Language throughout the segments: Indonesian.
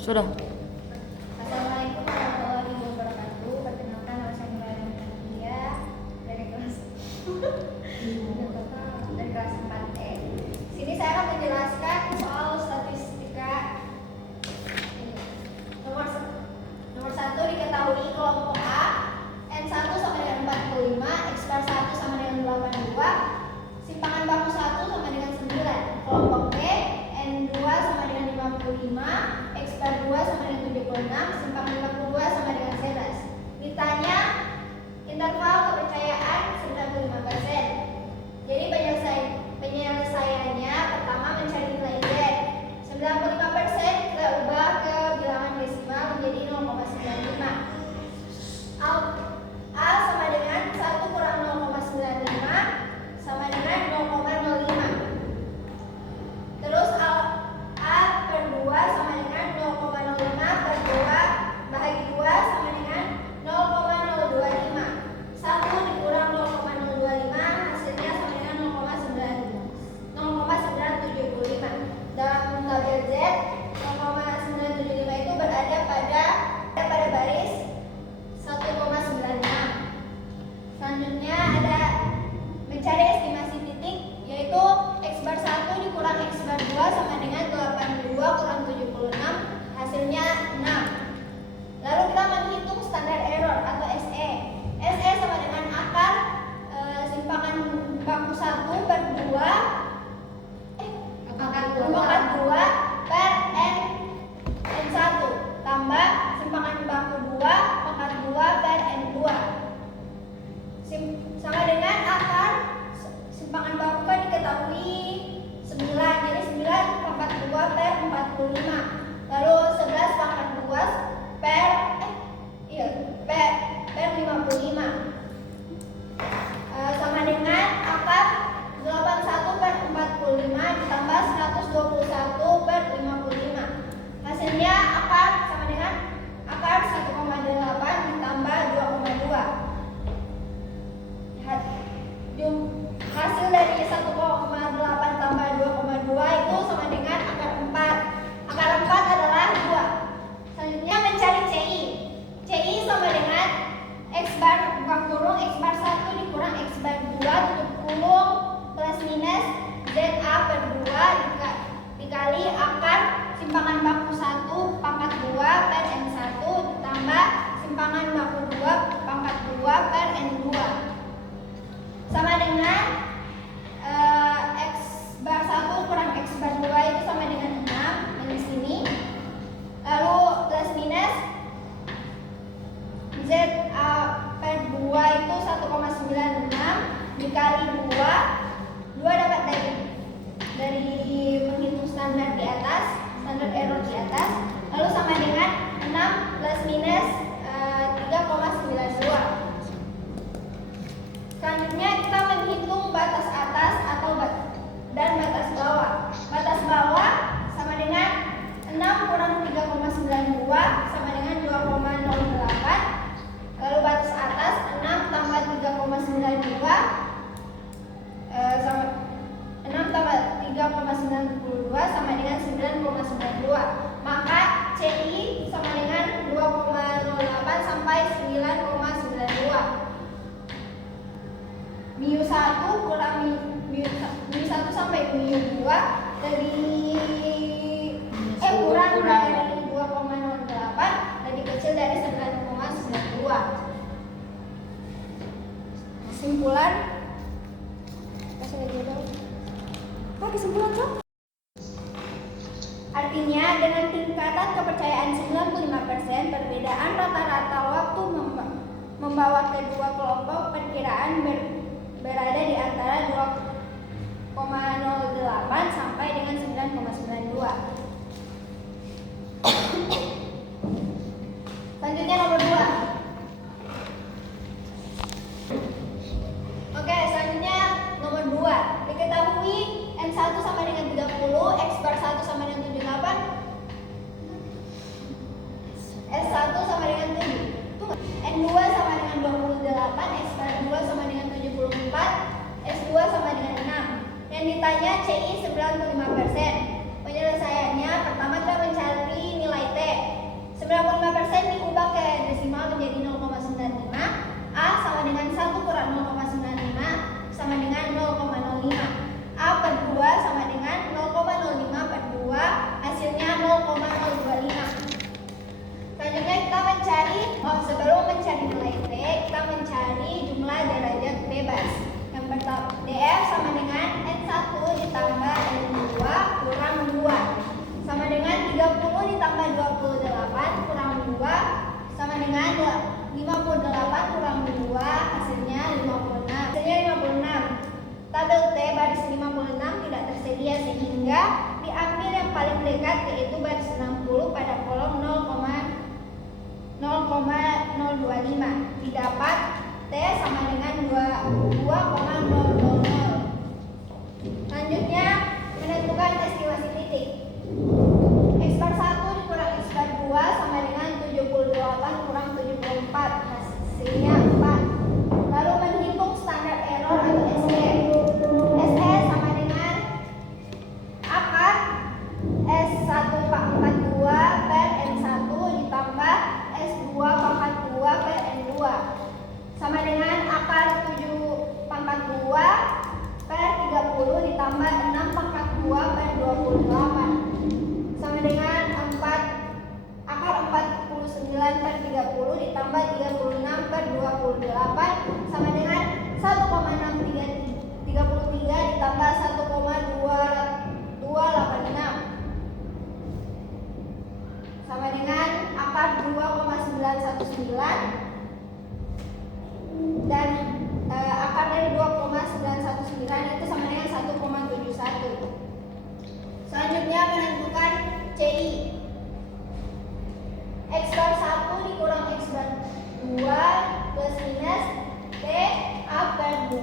Sudah. Assalamualaikum warahmatullahi wabarakatuh. Perkenalkan, nama saya Nurani Nadia dari kelas dari kelas 4E. Sini saya akan menjelaskan soal statistika. Nomor 1 diketahui kelompok A N1 sama dengan 45, X bar 1 sama dengan 82, simpangan baku 1 sama dengan 9. Kelompok B N2 sama dengan 55, X bar 2 sama dengan 76, simpangan baku 2 sama dengan 11. Ditanya interval kepercayaan 95%. Jadi penyelesaiannya pertama mencari nilai Z. 95% kita ubah ke bilangan desimal menjadi 0,95. A sama dengan 1 kurang 0,95 sama dengan 0,05. Terus A per 2 sama dengan 0,05 per 2 bahagi 2 sama dengan 0,025. 1 dikurang 0,025 hasilnya sama dengan 0,975. Dalam tabel Z, 0,975 itu berada pada baris 1,96. Selanjutnya ada mencari estimasi titik, yaitu X bar 1 dikurang X bar 2 sama dengan 82 kurang 76, hasilnya 6. Lalu kita menghitung standar error atau SE. SE sama dengan akar simpangan baku 1 per 2 pangkat 2 per N1 tambah simpangan baku 2 pangkat 2 per N2 sama dengan akar simpangan baku kan diketahui 9, jadi 9 pangkat 2 per 45, lalu 11 pangkat 2 per 55 sama dengan akar 81 per 45 ditambah 121 per 55. Hasilnya akar sama dengan akar 1,8 ditambah 2,2. Hasil dari 1,8 tambah 2,2 itu sama dengan akar 4. Akar 4 adalah 2. Selanjutnya mencari CI. CI sama dengan X bar buka kurung X bar 1 dikurang X bar 2 tutup kurung plus minus ZA per 2 dikali akar simpangan baku 1 pangkat 2 per N1 ditambah simpangan baku 2 pangkat 2 per N2 sama dengan X bar 1 kurang X bar 2 itu sama dengan 6 di sini. Lalu plus minus ZA per 2 itu 1,96 dikali 2 dapat dari menghitung standar di atas, standar error di atas, lalu sama dengan 6 plus minus 3,92. Selanjutnya kita menghitung batas atas dan batas bawah. Batas bawah sama dengan 6 kurang 3,92 sama dengan 2,08. Lalu batas atas 6 tambah 3,92 sama 6 tambah 3,92 sama dengan 9,92. Maka CI sama dengan 2,08 sampai 9,92. Mu 1 kurang mu 1 sampai mu 2 kurang dari 2,08 lebih kecil dari 9,92. Kesimpulan kesimpulan Cok. Artinya dengan tingkatan kepercayaan 95%, perbedaan rata-rata waktu membawa kedua kelompok perkiraan berada di antara 2,08 sampai dengan 9,92. Selanjutnya nomor 2. Oke, selanjutnya nomor 2. Diketahui N1 sama dengan 30, X bar 1 sama dengan 78, S1 sama dengan 7, N2 sama dengan 28, X bar 2 sama dengan 74, S2 sama dengan 6. Yang ditanya CI 95%. sehingga diambil yang paling dekat, yaitu baris 60 pada kolom 0,025. Didapat T sama dengan 22,000. Selanjutnya menentukan estimasi titik. X bar 1 dikurang X bar 2 sama dengan 78 kurang 74, hasilnya 4. Lalu menghitung standar error atau SE. SE sama dengan akar S1 pangkat 2 per N1 ditambah S2 pangkat 2 per N2 sama dengan akar 7 pangkat 2 per 30 ditambah 6 pangkat 2 per 28 sama dengan akar 49 per 30 ditambah 36 per 28 sama dengan 1,633 ditambah 1,2286 sama dengan akar 2,919 dan akar dari 2,919 itu sama dengan 1,71. Selanjutnya menentukan CI. X bar 1 dikurang X bar 2 plus minus T A per 2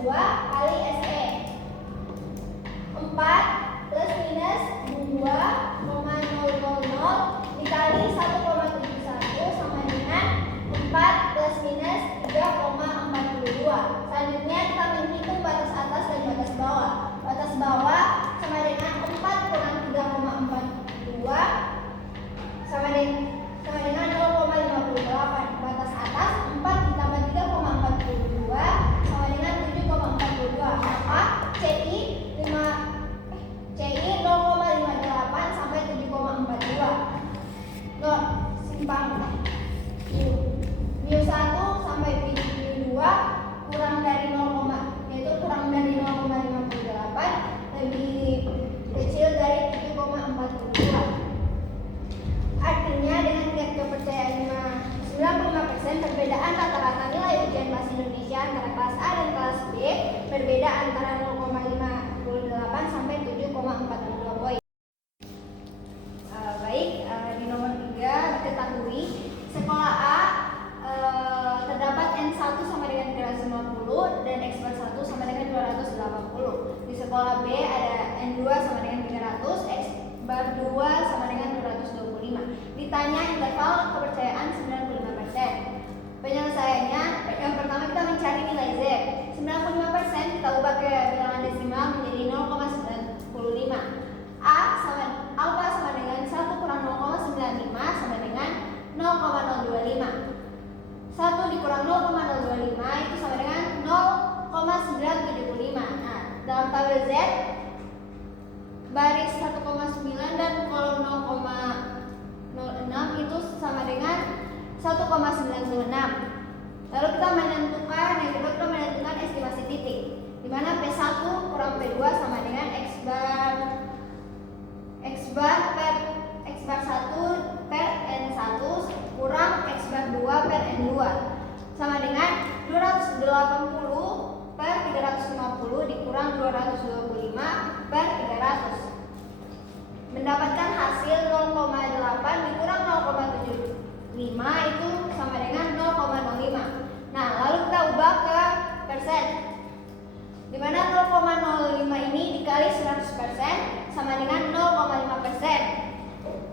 kali SE. 4 plus minus 2,000 dikali 1,71 sama dengan 4 plus minus 3,42. Selanjutnya kita menghitung batas atas dan batas bawah. Batas bawah sama dengan 4 kurang 3,42 sama dengan 0,58. Batas atas 4 ditambah 3,42 sama dengan 7,42. Maka CI 0,58 sampai 7,42. Simpang mu 1 sampai mu 2 kurang dari 0, yaitu kurang dari 0,58 lebih kecil dari 7,42. Artinya dengan tingkat kepercayaan 95% perbedaan rata-rata nilai ujian bahasa Indonesia antara kelas A dan kelas B berbeda antara 0,58 sampai 7,42 poin. Di nomor 3 diketahui sekolah A terdapat N1 sama dengan 350 dan X bar 1 sama dengan 280. Di sekolah B ada N2 sama dengan 300, X bar 2 sama dengan 225. Ditanya interval kepercayaan 95%. Penyelesaiannya, yang pertama kita mencari nilai Z. 95% kita ubah ke bilangan desimal menjadi 0,95. Alfa sama dengan 1 kurang 0,95 sama dengan 0,025. 1 dikurang 0,025 itu sama dengan 0,975. Nah, dalam tabel Z baris 1,9 dan kolom 0,06 itu sama dengan 1,996. Lalu kita menentukan estimasi titik, di mana P1 kurang P2 sama dengan X bar 1 per N1 kurang X bar 2 per N2 sama dengan 280 per 350 dikurang 225 per 300. Mendapatkan hasil 0,8 dikurang 0,75 itu sama dengan 0,05. Nah, lalu kita ubah ke persen, di mana 0,05 ini dikali 100% sama dengan 0,5%.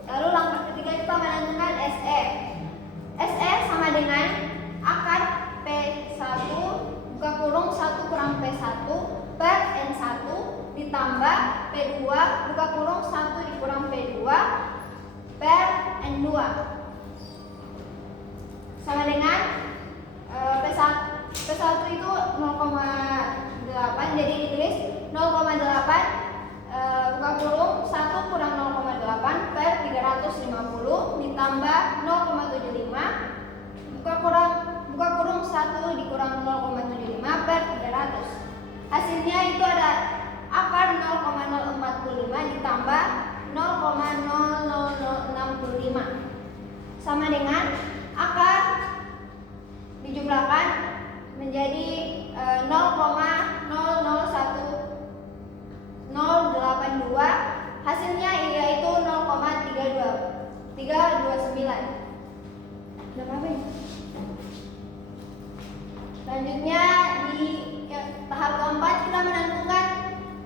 Lalu langkah ketiga kita menentukan SE. SE sama dengan akar P1 buka kurung 1 kurang P1 per N1 ditambah P2 buka kurung 1 dikurang P2 per N2 sama dengan P1 itu 0,8, jadi ditulis 0,8 buka kurung 1 kurang 0,8 per 350 ditambah 0,75 buka kurung 1 dikurang 0,75 per 300. Hasilnya itu ada akar 0,045 ditambah 0,0065 sama dengan akar dijumlahkan menjadi 0,001082. 329. Udah apa ya? Selanjutnya di tahap keempat kita menentukan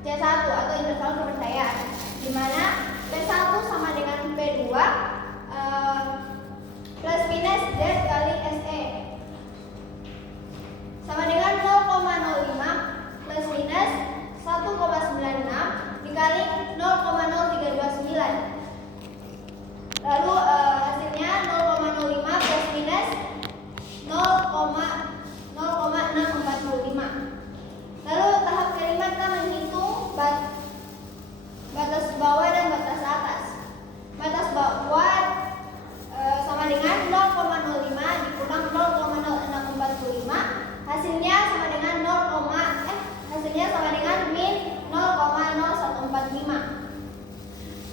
C1 atau interval kepercayaan, di mana P1 sama dengan P2 plus minus Z kali SE sama dengan 0,05 plus minus 1,96 dikali 0,0329. Lalu hasilnya 0,05 plus minus 0,0645. Lalu tahap kelima kita menghitung batas bawah dan batas atas. Batas bawah sama dengan 0,05 dikurang 0,0645, hasilnya sama dengan min 0,0145.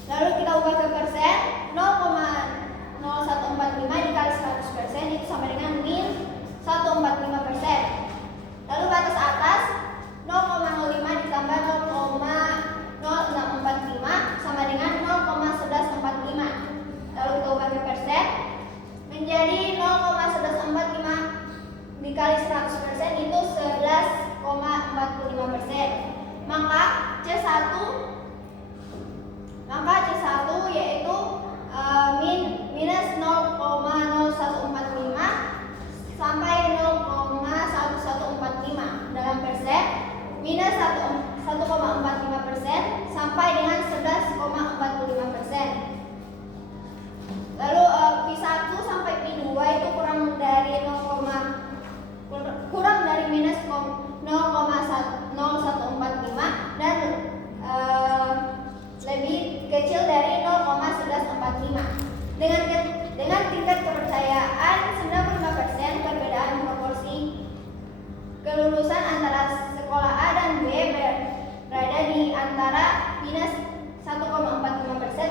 Lalu kita ubah ke persen, 0,0145 dikali 100% itu sama dengan min 145%. Lalu batas atas 0,05 ditambah 0,0645 sama dengan 0,1145. Lalu kita ubah ke persen menjadi 0,1145 dikali 100% itu 11,45%. Maka C1 yaitu minus 0,0145 sampai 0,1145 dalam persen, minus 1,45% sampai dengan 11,45%. Lalu P1 sampai P2 itu kurang dari minus 0,0145 dan lebih kecil dari 0,1145. Dengan tingkat kepercayaan 95% perbedaan proporsi kelulusan antara sekolah A dan B berada di antara minus 1,45%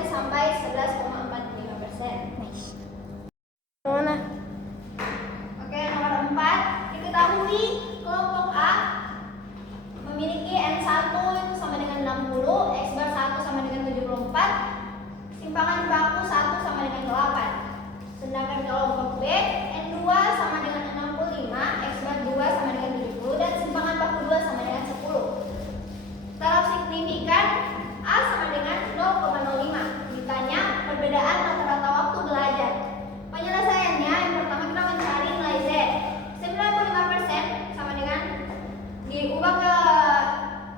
sampai 11,45%. Nice. Mana? Oke, nomor 4. Diketahui kelompok A memiliki N1 itu sama dengan 60, X bar 1 sama dengan 74, simpangan baku 1 sama dengan 8. Sedangkan kelompok B N2 sama dengan 65, X bar 2 sama dengan 70 dan simpangan baku 2 sama dengan 10. Taraf signifikan A sama dengan 0,05. Ditanya perbedaan rata-rata waktu belajar. Penyelesaiannya yang pertama kita mencari nilai Z. 95% sama dengan diubah ke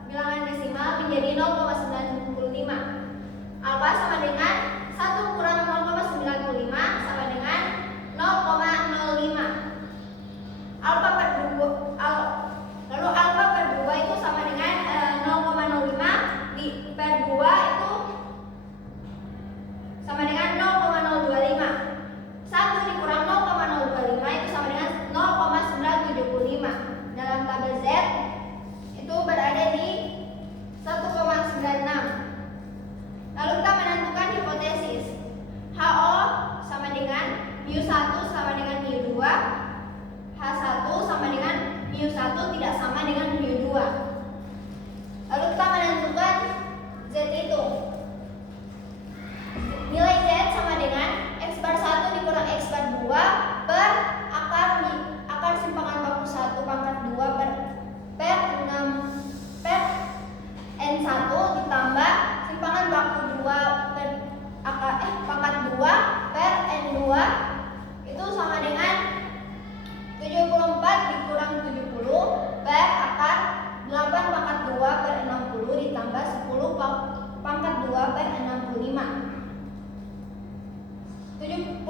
bilangan desimal menjadi 0,95. Alfa sama dengan 1 kurang 0,95 sama dengan 0,05. Alfa per 2 lalu alfa per 2 itu sama dengan 0,05 per 2 itu sama dengan 0,025. 1 dikurang 0,025 itu sama dengan 0,975. Dalam tabel Z itu berada di 1,96. Lalu kita menentukan hipotesis. HO sama dengan mu1 sama dengan mu2, H1 sama dengan mu1 tidak sama dengan mu2. Lalu kita menentukan Z itu. Nilai Z sama dengan X bar 1 dikurang X bar 2 per akar simpangan baku 1 pangkat 2 per N1 ditambah simpangan baku 2 per pangkat 2 per N2 itu sama dengan 74 dikurang 70 per akar 8 pangkat 2 per 60 ditambah 10 pangkat 2 per 65. 74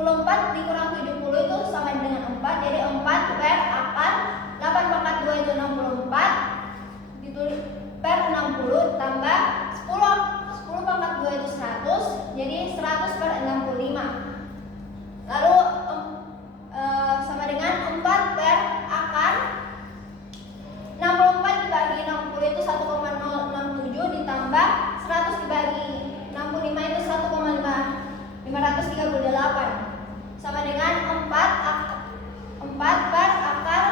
dikurang 70 itu sama dengan 4, jadi 4 per akar 8 pangkat 2 itu 64 ditulis per 60 tambah 10 pangkat 2 itu 100, jadi 100 per 65. Lalu sama dengan 4 per akar 64 dibagi 60 itu 1,067 ditambah 100 dibagi 65 itu 1,538 sama dengan 4 per akar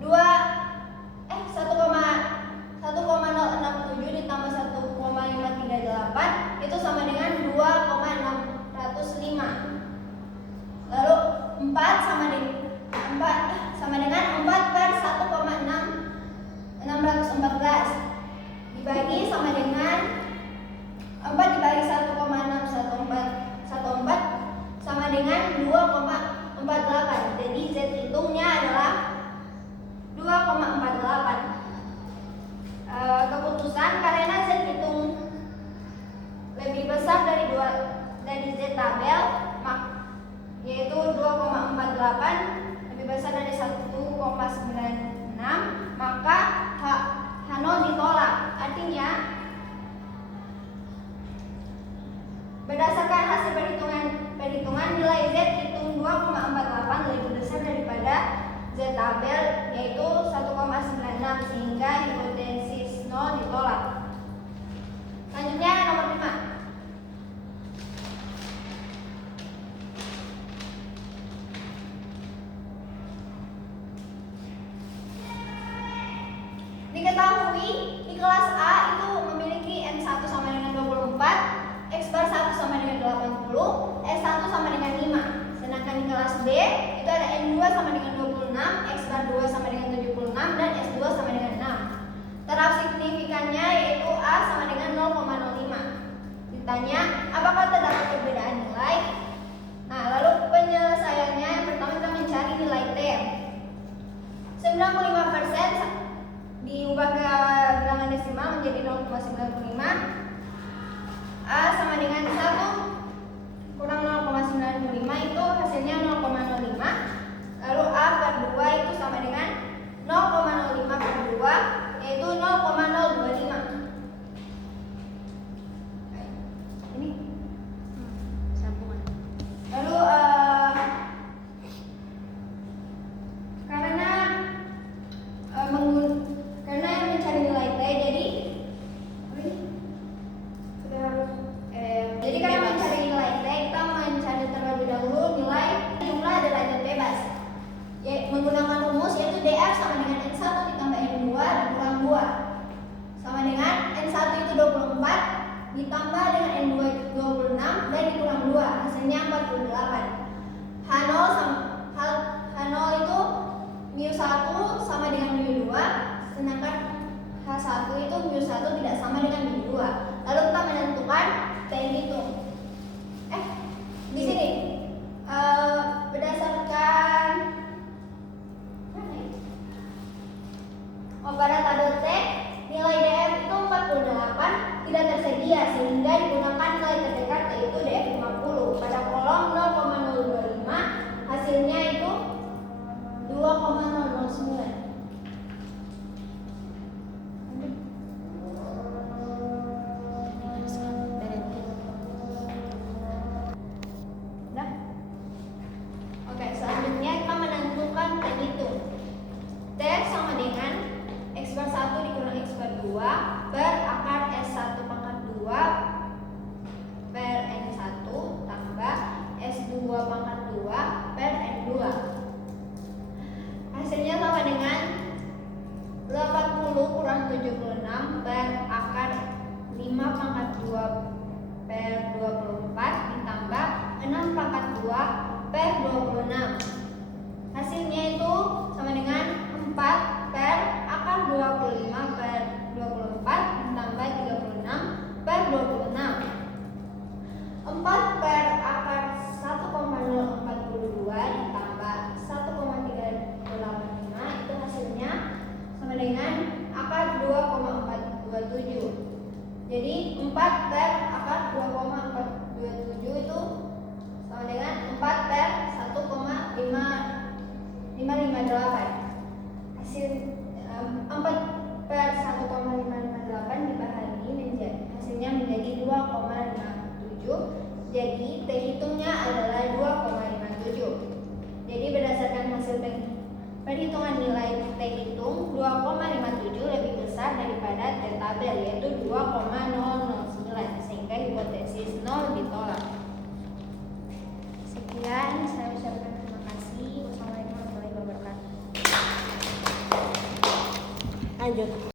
1,067 ditambah 1,538 itu sama dengan 2,6 sama dengan 4 per 1,614 dibagi sama dengan 4 dibagi 1,614 sama dengan 2,48. Jadi Z hitungnya adalah 2,48. Keputusan karena Z hitung lebih besar dari Z tabel, yaitu 2,48 lebih besar dari 1,96, maka H0 ditolak. Artinya berdasarkan hasil perhitungan nilai Z hitung 2,48 lebih besar daripada Z tabel, yaitu 1,96, sehingga hipotesis 0 ditolak. Selanjutnya nomor 5. Diketahui di kelas A itu memiliki N1 sama dengan 24, X bar 1 sama dengan 80, S1 sama dengan 5. Sedangkan di kelas B itu ada N2 sama dengan 26, X bar 2 sama dengan 76, dan S2 sama dengan 6. Taraf signifikannya yaitu A sama dengan 0,05. Ditanya, apakah terdapat perbedaan nilai? Nah, lalu penyelesaiannya yang pertama kita mencari nilai T. 95% diubah ke bilangan desimal menjadi 0,95. A sama dengan 1 kurang 0,95 itu hasilnya 0,05. Lalu A per 2 itu sama dengan 0,05 per 2, yaitu 0,025. Ini Sambungan. lalu karena mencari nilai T, jadi karena mencari nilai T, kita mencari terlebih dahulu nilai jumlah derajat bebas. Menggunakan rumus yaitu dr sama dengan N1 ditambah N2 dikurang 2 sama dengan N1 itu 24 ditambah dengan N2 itu 26 dan dikurang 2, hasilnya 48. H0 itu mu1 sama dengan mu2, sedangkan H1 itu mu1 tidak sama dengan mu2. Lalu kita menentukan T hitung. Di sini berdasarkan pada tabel T, nilai df itu 48 tidak tersedia, sehingga digunakan nilai terdekat yaitu df 50. Pada kolom 0,025 hasilnya itu 2,009. Oke, selanjutnya kita menentukan T hitung. T sama dengan X bar 1 dikurang X bar 2 per akar S1 pangkat 2 per N1 tambah S2 pangkat 2 per N2. Hasilnya sama dengan 80 kurang 76 per akar 5 pangkat 2 per 24 ditambah 6 pangkat 2 per 26. Hasilnya itu sama dengan 4 per akar 25 per 24 ditambah 36 per 26. 4 per akar 1,042 ditambah 1,385 itu hasilnya sama dengan akar 2,427. Jadi 4 per akar 2,427 itu sama dengan 4 per 1,558. Hasil 4 per 1,558 dibagi menjadi hasilnya menjadi 2,57. Jadi T hitungnya adalah 2,57. Jadi berdasarkan hasil perhitungan nilai T hitung 2,57 lebih besar daripada T tabel yaitu 2,009, sehingga hipotesis 0 ditolak. Sekian, saya ucapkan terima kasih. Wassalamualaikum warahmatullahi wabarakatuh. Lanjut.